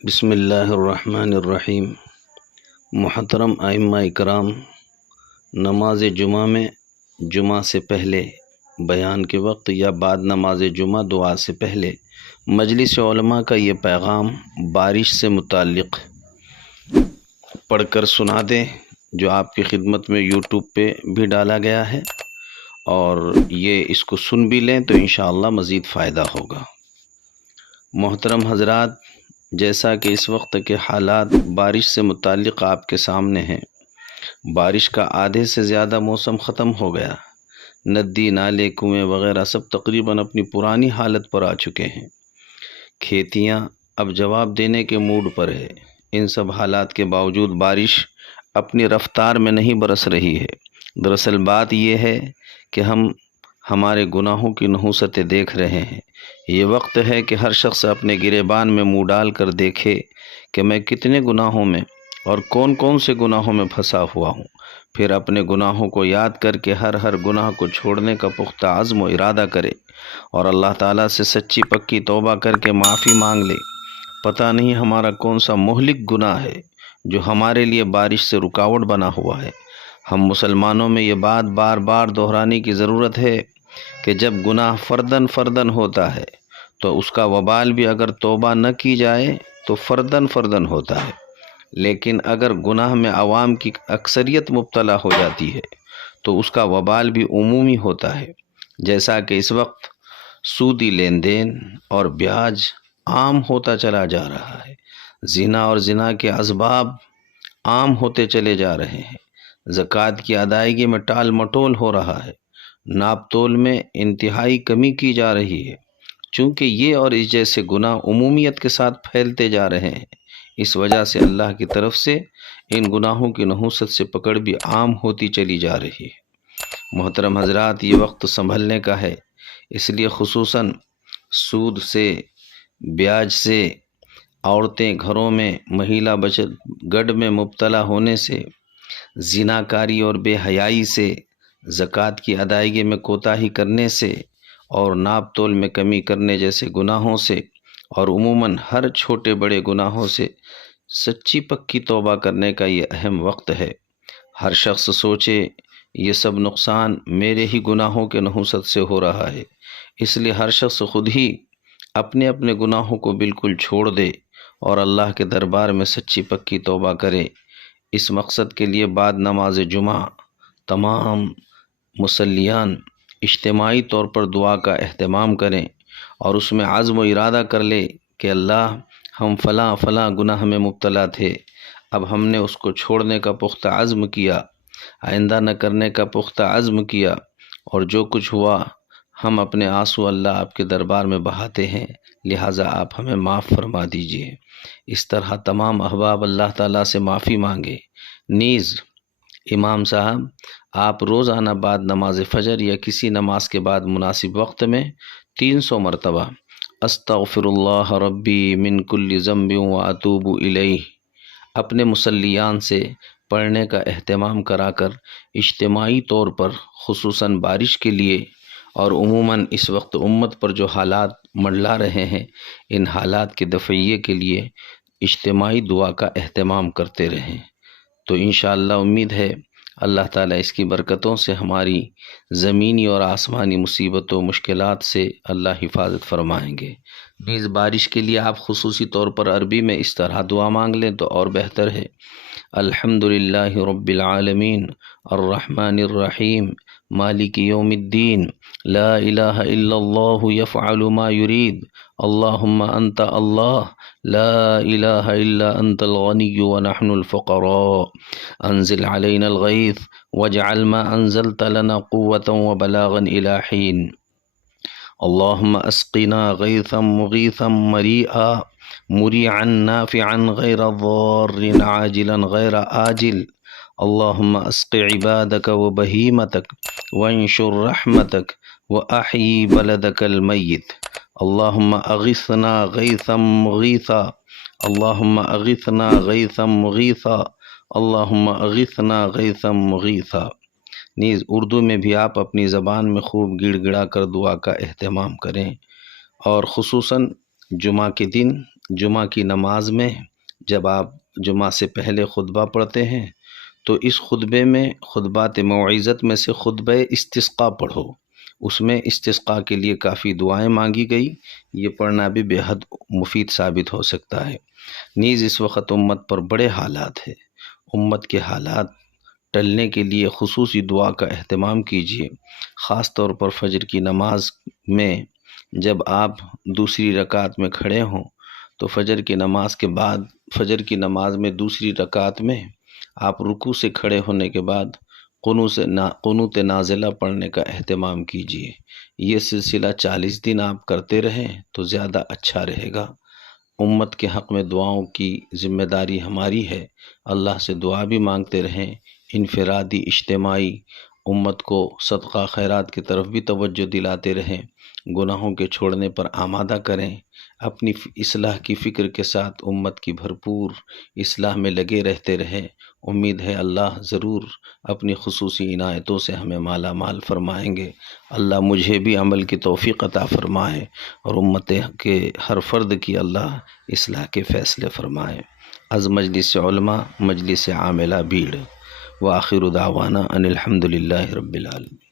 بسم اللہ الرحمن الرحیم۔ محترم ائمہ اکرام، نماز جمعہ میں جمعہ سے پہلے بیان کے وقت یا بعد نماز جمعہ دعا سے پہلے مجلس علماء کا یہ پیغام بارش سے متعلق پڑھ کر سنا دیں، جو آپ کی خدمت میں یوٹیوب پہ بھی ڈالا گیا ہے، اور یہ اس کو سن بھی لیں تو انشاءاللہ مزید فائدہ ہوگا۔ محترم حضرات، جیسا کہ اس وقت کے حالات بارش سے متعلق آپ کے سامنے ہیں، بارش کا آدھے سے زیادہ موسم ختم ہو گیا، ندی نالے کنویں وغیرہ سب تقریباً اپنی پرانی حالت پر آ چکے ہیں، کھیتیاں اب جواب دینے کے موڈ پر ہے۔ ان سب حالات کے باوجود بارش اپنی رفتار میں نہیں برس رہی ہے۔ دراصل بات یہ ہے کہ ہم ہمارے گناہوں کی نحوستیں دیکھ رہے ہیں۔ یہ وقت ہے کہ ہر شخص اپنے گریبان میں منہ ڈال کر دیکھے کہ میں کتنے گناہوں میں اور کون کون سے گناہوں میں پھنسا ہوا ہوں، پھر اپنے گناہوں کو یاد کر کے ہر گناہ کو چھوڑنے کا پختہ عزم و ارادہ کرے اور اللہ تعالیٰ سے سچی پکی توبہ کر کے معافی مانگ لے۔ پتہ نہیں ہمارا کون سا مہلک گناہ ہے جو ہمارے لیے بارش سے رکاوٹ بنا ہوا ہے۔ ہم مسلمانوں میں یہ بات بار بار دہرانے کی ضرورت ہے کہ جب گناہ فردن ہوتا ہے تو اس کا وبال بھی اگر توبہ نہ کی جائے تو فردن ہوتا ہے، لیکن اگر گناہ میں عوام کی اکثریت مبتلا ہو جاتی ہے تو اس کا وبال بھی عمومی ہوتا ہے۔ جیسا کہ اس وقت سودی لین دین اور بیاج عام ہوتا چلا جا رہا ہے، زنا اور زنا کے اسباب عام ہوتے چلے جا رہے ہیں، زکوٰۃ کی ادائیگی میں ٹال مٹول ہو رہا ہے، ناپ تول میں انتہائی کمی کی جا رہی ہے۔ چونکہ یہ اور اس جیسے گناہ عمومیت کے ساتھ پھیلتے جا رہے ہیں، اس وجہ سے اللہ کی طرف سے ان گناہوں کی نحوست سے پکڑ بھی عام ہوتی چلی جا رہی ہے۔ محترم حضرات، یہ وقت سنبھلنے کا ہے، اس لیے خصوصاً سود سے، بیاج سے، عورتیں گھروں میں مہیلا بچت گڑھ میں مبتلا ہونے سے، زناکاری اور بے حیائی سے، زکوٰۃ کی ادائیگی میں کوتاہی کرنے سے اور ناپ تول میں کمی کرنے جیسے گناہوں سے، اور عموماً ہر چھوٹے بڑے گناہوں سے سچی پکی توبہ کرنے کا یہ اہم وقت ہے۔ ہر شخص سوچے یہ سب نقصان میرے ہی گناہوں کے نحوست سے ہو رہا ہے، اس لیے ہر شخص خود ہی اپنے گناہوں کو بالکل چھوڑ دے اور اللہ کے دربار میں سچی پکی توبہ کرے۔ اس مقصد کے لیے بعد نماز جمعہ تمام مصلیان اجتماعی طور پر دعا کا اہتمام کریں اور اس میں عزم و ارادہ کر لے کہ اللہ، ہم فلاں گناہ میں مبتلا تھے، اب ہم نے اس کو چھوڑنے کا پختہ عزم کیا، آئندہ نہ کرنے کا پختہ عزم کیا، اور جو کچھ ہوا ہم اپنے آنسو اللہ آپ کے دربار میں بہاتے ہیں، لہٰذا آپ ہمیں معاف فرما دیجیے۔ اس طرح تمام احباب اللہ تعالیٰ سے معافی مانگے۔ نیز امام صاحب، آپ روزانہ بعد نماز فجر یا کسی نماز کے بعد مناسب وقت میں 300 مرتبہ استغفر اللہ ربی من کل ذنب واتوب الیہ اپنے مصلیان سے پڑھنے کا اہتمام کرا کر اجتماعی طور پر، خصوصاً بارش کے لیے اور عموماً اس وقت امت پر جو حالات منڈلا رہے ہیں، ان حالات کے دفعیے کے لیے اجتماعی دعا کا اہتمام کرتے رہیں، تو انشاءاللہ امید ہے اللہ تعالیٰ اس کی برکتوں سے ہماری زمینی اور آسمانی مصیبتوں مشکلات سے اللہ حفاظت فرمائیں گے۔ نیز بارش کے لیے آپ خصوصی طور پر عربی میں اس طرح دعا مانگ لیں تو اور بہتر ہے۔ الحمدللہ رب العالمین الرحمن الرحیم مالک یوم الدین لا الہ الا اللہ یفعل ما یرید اللہم انت اللہ لا الہ الا انت الغنی ونحن الفقراء انزل علینا الغیث واجعل ما انزلت لنا قوة وبلاغا الى حین اللہم اسقنا غیثا مغیثا مریئا مریعا نافعا غیر ضار عاجلا غیر آجل اللہم اسق عبادک وبہیمتک وانشر رحمتک واحیی بلدک المیت اللہم اغثنا غیثا مغیثا اللہم اغثنا غیثا مغیثا اللہم اغثنا غیثا مغیثا۔ نیز اردو میں بھی آپ اپنی زبان میں خوب گڑ گڑا کر دعا کا اہتمام کریں، اور خصوصاً جمعہ کے دن جمعہ کی نماز میں جب آپ جمعہ سے پہلے خطبہ پڑھتے ہیں تو اس خطبے میں خطبات موعظت میں سے خطبہ استسقاء پڑھو، اس میں استسقاء کے لیے کافی دعائیں مانگی گئی، یہ پڑھنا بھی بے حد مفید ثابت ہو سکتا ہے۔ نیز اس وقت امت پر بڑے حالات ہیں، امت کے حالات ٹلنے کے لیے خصوصی دعا کا اہتمام کیجیے، خاص طور پر فجر کی نماز میں جب آپ دوسری رکعت میں کھڑے ہوں تو فجر کی نماز کے بعد فجر کی نماز میں دوسری رکعت میں آپ رکوع سے کھڑے ہونے کے بعد قنوت نازلہ پڑھنے کا اہتمام کیجیے۔ یہ سلسلہ 40 دن آپ کرتے رہیں تو زیادہ اچھا رہے گا۔ امت کے حق میں دعاؤں کی ذمہ داری ہماری ہے، اللہ سے دعا بھی مانگتے رہیں، انفرادی اجتماعی امت کو صدقہ خیرات کی طرف بھی توجہ دلاتے رہیں، گناہوں کے چھوڑنے پر آمادہ کریں، اپنی اصلاح کی فکر کے ساتھ امت کی بھرپور اصلاح میں لگے رہتے رہیں۔ امید ہے اللہ ضرور اپنی خصوصی عنایتوں سے ہمیں مالا مال فرمائیں گے۔ اللہ مجھے بھی عمل کی توفیق عطا فرمائے اور امت کے ہر فرد کی اللہ اصلاح کے فیصلے فرمائے۔ از مجلس علماء مجلس عاملہ بیڑ، وآخر دعوانا ان الحمد للہ رب العالمین۔